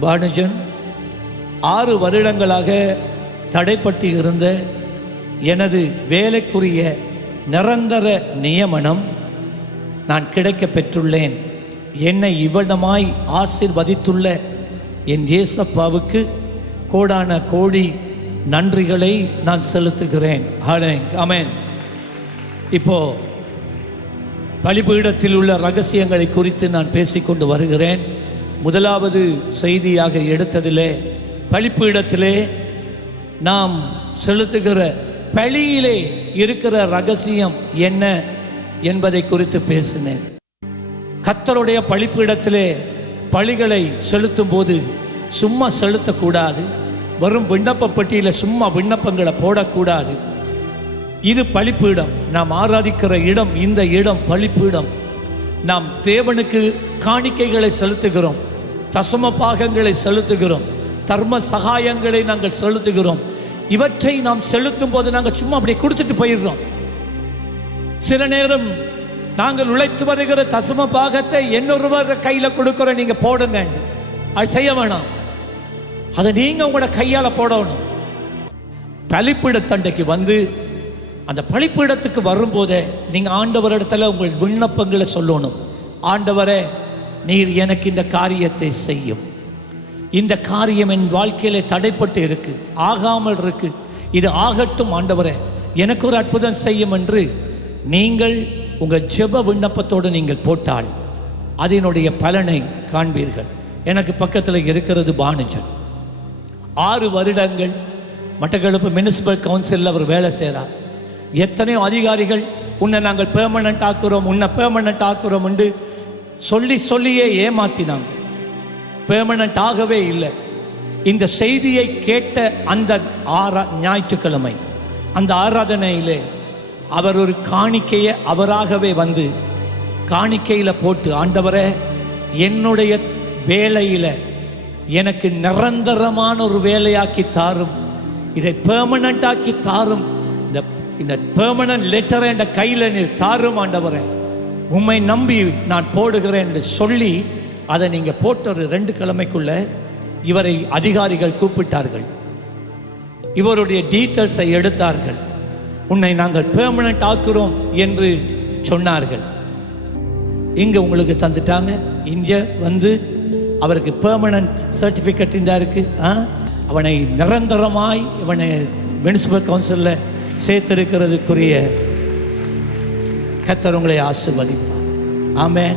பானுஜன் ஆறு வருடங்களாக தடைப்பட்டு இருந்த எனது வேலைக்குரிய நிரந்தர நியமனம் நான் கிடைக்க பெற்றுள்ளேன். என்னை இவ்வளமாய் ஆசிர்வதித்துள்ள என் ஏசப்பாவுக்கு கோடான கோடி நன்றிகளை நான் செலுத்துகிறேன். அமேன் இப்போ பலிபீடத்தில் உள்ள ரகசியங்களை குறித்து நான் பேசிக்கொண்டு வருகிறேன். முதலாவது செய்தியாக எடுத்ததிலே பலிப்பீடத்திலே நாம் செலுத்துகிற பழியிலே இருக்கிற ரகசியம் என்ன என்பதை குறித்து பேசினேன். கத்தருடைய பலிப்பீடத்திலே பழிகளை செலுத்தும் போது சும்மா செலுத்தக்கூடாது வரும் விண்ணப்ப பெட்டியில் சும்மா விண்ணப்பங்களை போடக்கூடாது. இது பழிப்பீடம். நாம் ஆராதிக்கிற இடம் இந்த இடம் பழிப்பீடம். நாம் தேவனுக்கு காணிக்கைகளை செலுத்துகிறோம். தசம பாகங்களை செலுத்துகிறோம். தர்ம சகாயங்களை நாங்கள் செலுத்துகிறோம். இவற்றை நாம் செலுத்தும் போது நாங்கள் சும்மா அப்படியே கொடுத்துட்டு போயிடுறோம். சில நேரம் நாங்கள் உழைத்து வருகிற தசம பாகத்தை என்னொருவர் கையில் கொடுக்குறோம். நீங்க போடுங்க. அது செய்ய வேணாம். அதை நீங்க உங்களோட கையால போடணும். பலிப்பீடத்தண்டைக்கு வந்து அந்த பழிப்பிடத்துக்கு வரும்போதே நீங்கள் ஆண்டவரிடத்துல உங்கள் விண்ணப்பங்களை சொல்லணும். ஆண்டவரே நீர் எனக்கு இந்த காரியத்தை செய்யும். இந்த காரியம் என் வாழ்க்கையில தடைப்பட்டு இருக்கு ஆகாமல் இருக்கு. இது ஆகட்டும் ஆண்டவரே எனக்கு ஒரு அற்புதம் செய்யும் என்று நீங்கள் உங்கள் ஜெப விண்ணப்பத்தோடு நீங்கள் போட்டால் அதனுடைய பலனை காண்பீர்கள். எனக்கு பக்கத்தில் இருக்கிறது பானுஜன். ஆறு வருடங்கள் மட்டக்களப்பு முனிசிபல் கவுன்சிலில் அவர் வேலை செய்கிறார் எத்தனையோ அதிகாரிகள் உன்னை நாங்கள் பெர்மனண்ட் ஆக்குறோம் உன்னை பெர்மனண்ட் ஆக்குறோம் என்று சொல்லி சொல்லியே ஏமாத்தினாங்க. பெர்மனண்ட் ஆகவே இல்லை. இந்த செய்தியை கேட்ட அந்த ஆரா ஞாயிற்றுக்கிழமை அந்த ஆராதனையிலே அவர் ஒரு காணிக்கையை அவராகவே வந்து காணிக்கையில் போட்டு ஆண்டவரே என்னுடைய வேலையில் எனக்கு நிரந்தரமான ஒரு வேலையாக்கி தாரும். இதை பெர்மனண்ட் ஆக்கி தாரும். இந்த இந்த பெர்மனன்ட் லெட்டரை என் கையில் நீர் தாரும் ஆண்டவரை. உம்மை நம்பி நான் போடுகிறேன் என்று சொல்லி அதை நீங்கள் போட்ட ஒரு ரெண்டு கிழமைக்குள்ள இவரை அதிகாரிகள் கூப்பிட்டார்கள். இவருடைய டீட்டெயில்ஸை எடுத்தார்கள். உன்னை நாங்கள் பெர்மனண்ட் ஆக்குறோம் என்று சொன்னார்கள். இங்கே உங்களுக்கு தந்துட்டாங்க. இங்கே வந்து அவருக்கு பெர்மனன்ட் சர்டிஃபிகேட் இந்த இருக்கு ஆ? அவனை நிரந்தரமாய் இவனை முனிசிபல் கவுன்சிலில் சேர்த்திருக்கிறதுக்குரிய கத்தர் உங்களை ஆசிர்வதிப்பார். ஆமே